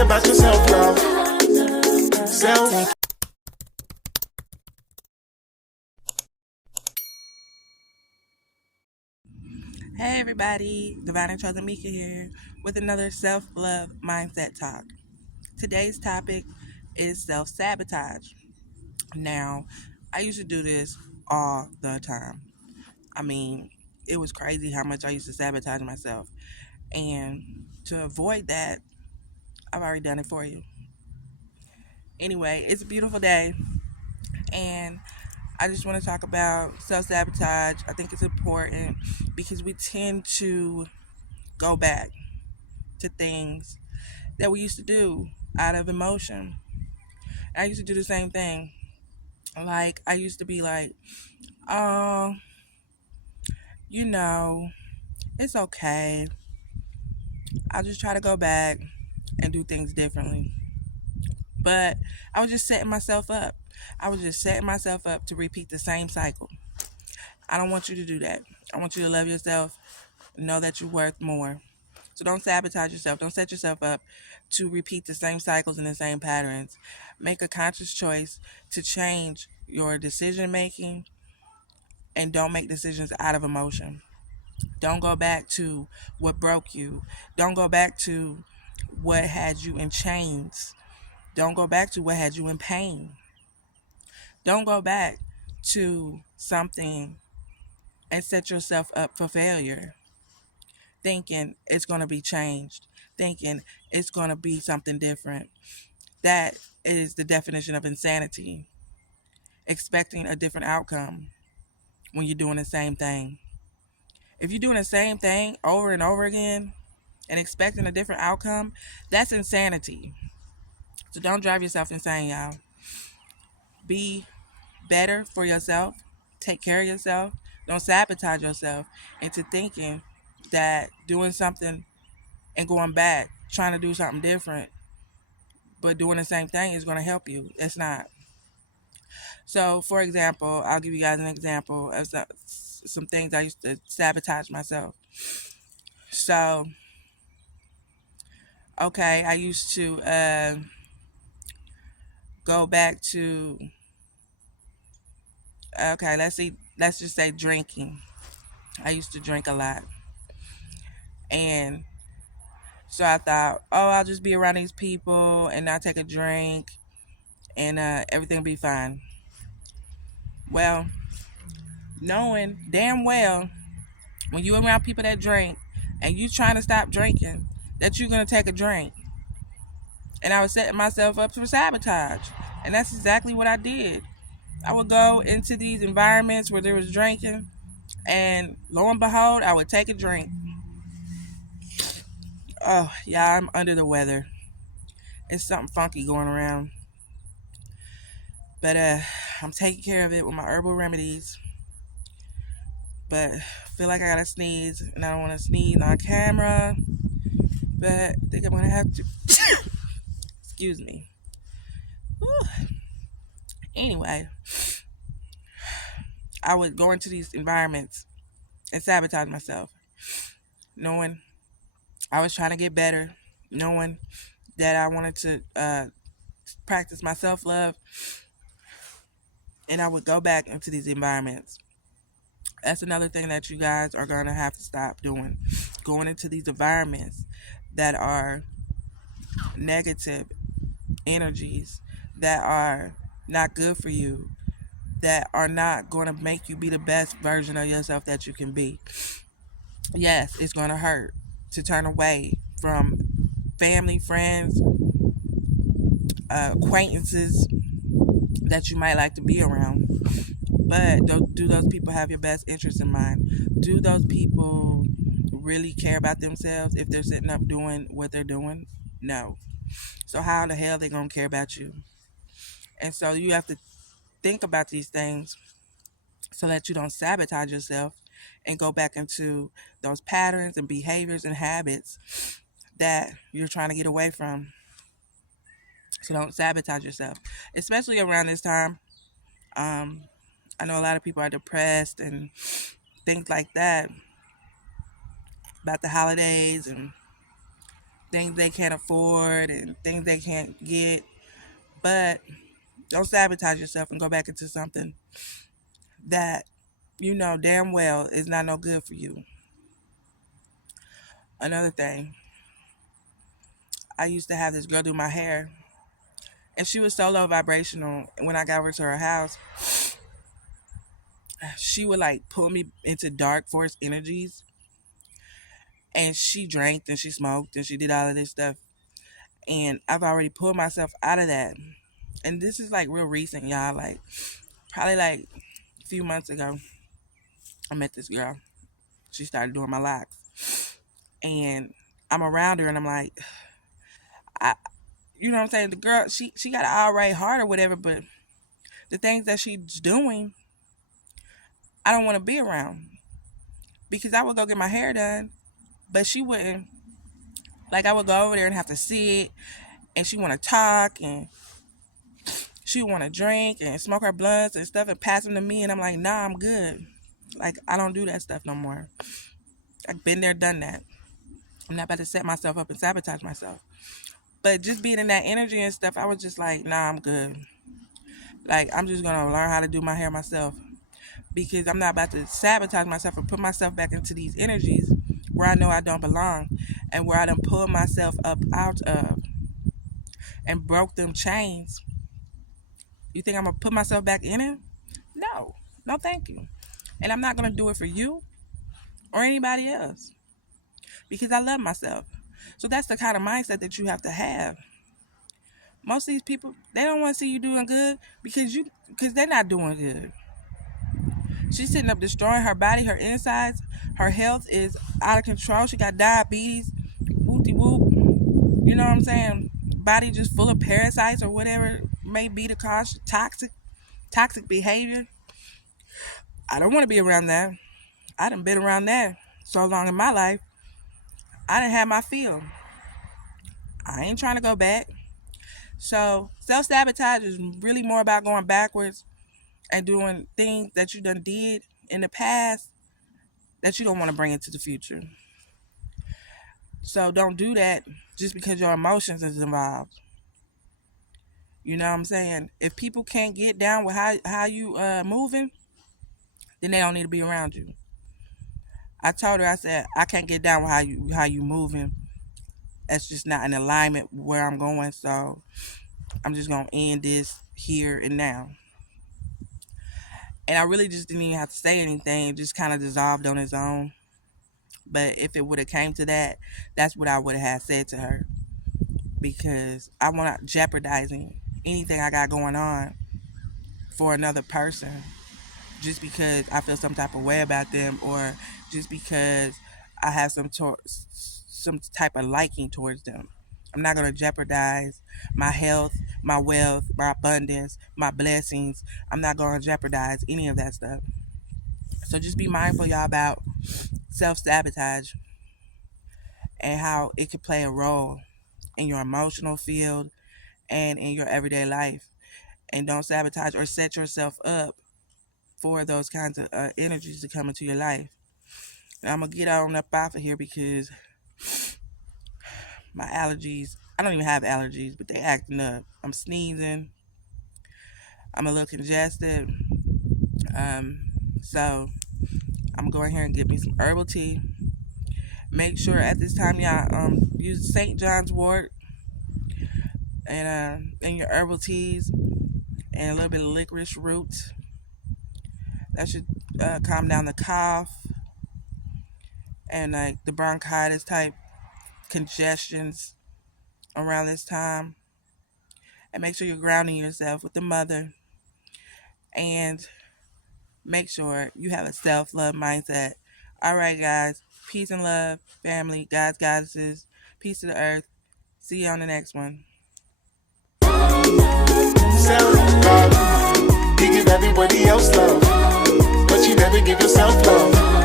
about your self-love. Self. Hey everybody, Divine and Chosen Mika here with another self-love mindset talk. Today's topic is self-sabotage. Now, I used to do this all the time. I mean, it was crazy how much I used to sabotage myself. And to avoid that, I've already done it for you. Anyway, it's a beautiful day, and I just want to talk about self-sabotage. I think it's important because we tend to go back to things that we used to do out of emotion. I used to do the same thing. Like, I used to be like, oh, you know, it's okay. I'll just try to go back and do things differently. But I was just setting myself up. I was just setting myself up to repeat the same cycle. I don't want you to do that. I want you to love yourself, know that you're worth more. So don't sabotage yourself. Don't set yourself up to repeat the same cycles and the same patterns. Make a conscious choice to change your decision making and don't make decisions out of emotion. Don't go back to what broke you. Don't go back to what had you in chains. Don't go back to what had you in pain. Don't go back to something and set yourself up for failure, thinking it's going to be changed, thinking it's going to be something different. That is the definition of insanity. Expecting a different outcome when you're doing the same thing. If you're doing the same thing over and over again and expecting a different outcome, that's insanity. So don't drive yourself insane, y'all. Be better for yourself. Take care of yourself. Don't sabotage yourself into thinking that doing something and going back, trying to do something different, but doing the same thing is going to help you. It's not. So, for example, I'll give you guys an example of some things I used to sabotage myself. So, okay, I used to go back to, okay, let's just say drinking. I used to drink a lot. And so I thought, oh, I'll just be around these people and not take a drink and everything will be fine. Well, knowing damn well when you're around people that drink and you trying to stop drinking, that you're going to take a drink. And I was setting myself up for sabotage. And that's exactly what I did. I would go into these environments where there was drinking, and lo and behold, I would take a drink. Oh, yeah, I'm under the weather. It's something funky going around. But I'm taking care of it with my herbal remedies. But I feel like I gotta sneeze, and I don't want to sneeze on camera. But I think I'm gonna have to. Excuse me. Whew. Anyway, I would go into these environments and sabotage myself, knowing I was trying to get better, knowing that I wanted to practice my self love, and I would go back into these environments. That's another thing that you guys are going to have to stop doing. Going into these environments that are negative energies, that are not good for you, that are not going to make you be the best version of yourself that you can be. Yes, it's going to hurt to turn away from family, friends, acquaintances that you might like to be around. But do those people have your best interest in mind? Do those people really care about themselves if they're sitting up doing what they're doing? No. So how the hell are they going to care about you? And so you have to think about these things so that you don't sabotage yourself and go back into those patterns and behaviors and habits that you're trying to get away from. So don't sabotage yourself, especially around this time. Um, I know a lot of people are depressed and things like that about the holidays and things they can't afford and things they can't get. But don't sabotage yourself and go back into something that you know damn well is not no good for you. Another thing, I used to have this girl do my hair, and she was so low vibrational. When I got over to her house, she would like pull me into dark force energies, and she drank and she smoked and she did all of this stuff. And I've already pulled myself out of that. And this is like real recent, y'all. Like probably like a few months ago, I met this girl. She started doing my locks, and I'm around her, and I'm like, I, you know what I'm saying? The girl, she got an all right heart or whatever, but the things that she's doing, I don't want to be around because I would go get my hair done, but she wouldn't. Like I would go over there and have to sit, and she want to talk, and she want to drink and smoke her blunts and stuff and pass them to me, and I'm like, nah, I'm good. Like I don't do that stuff no more. I've been there, done that. I'm not about to set myself up and sabotage myself. But just being in that energy and stuff, I was just like, nah, I'm good. Like I'm just gonna learn how to do my hair myself because I'm not about to sabotage myself and put myself back into these energies where I know I don't belong and where I done pulled myself up out of and broke them chains. You think I'm gonna put myself back in it? No, no, thank you. And I'm not gonna do it for you or anybody else because I love myself. So that's the kind of mindset that you have to have. Most of these people, they don't want to see you doing good because they're not doing good. She's sitting up destroying her body, her insides. Her health is out of control. She got diabetes, whoopty whoop. You know what I'm saying? Body just full of parasites or whatever may be the cause. Toxic behavior. I don't want to be around that. I done been around that so long in my life. I done had my fill. I ain't trying to go back. So self-sabotage is really more about going backwards and doing things that you done did in the past that you don't want to bring into the future. So don't do that just because your emotions is involved. You know what I'm saying? If people can't get down with how you moving, then they don't need to be around you. I told her, I said, I can't get down with how you moving. That's just not in alignment with where I'm going. So I'm just gonna end this here and now. And I really just didn't even have to say anything. It just kind of dissolved on its own. But if it would have came to that, that's what I would have said to her. Because I'm not jeopardizing anything I got going on for another person just because I feel some type of way about them or just because I have some type of liking towards them. I'm not going to jeopardize my health, my wealth, my abundance, my blessings. I'm not going to jeopardize any of that stuff. So just be mindful, y'all, about self-sabotage and how it could play a role in your emotional field and in your everyday life. And don't sabotage or set yourself up for those kinds of energies to come into your life. And I'm going to get on up off of here because my allergies, I don't even have allergies, but they acting up. I'm sneezing. I'm a little congested. So I'm going to go in here and get me some herbal tea. Make sure at this time y'all use St. John's wort and in your herbal teas and a little bit of licorice root. That should calm down the cough and like the bronchitis type congestions around this time. And make sure you're grounding yourself with the mother. And make sure you have a self-love mindset. All right, guys. Peace and love, family, gods, goddesses. Peace to the earth. See you on the next one. Self-love. You give everybody else love, but you never give yourself love.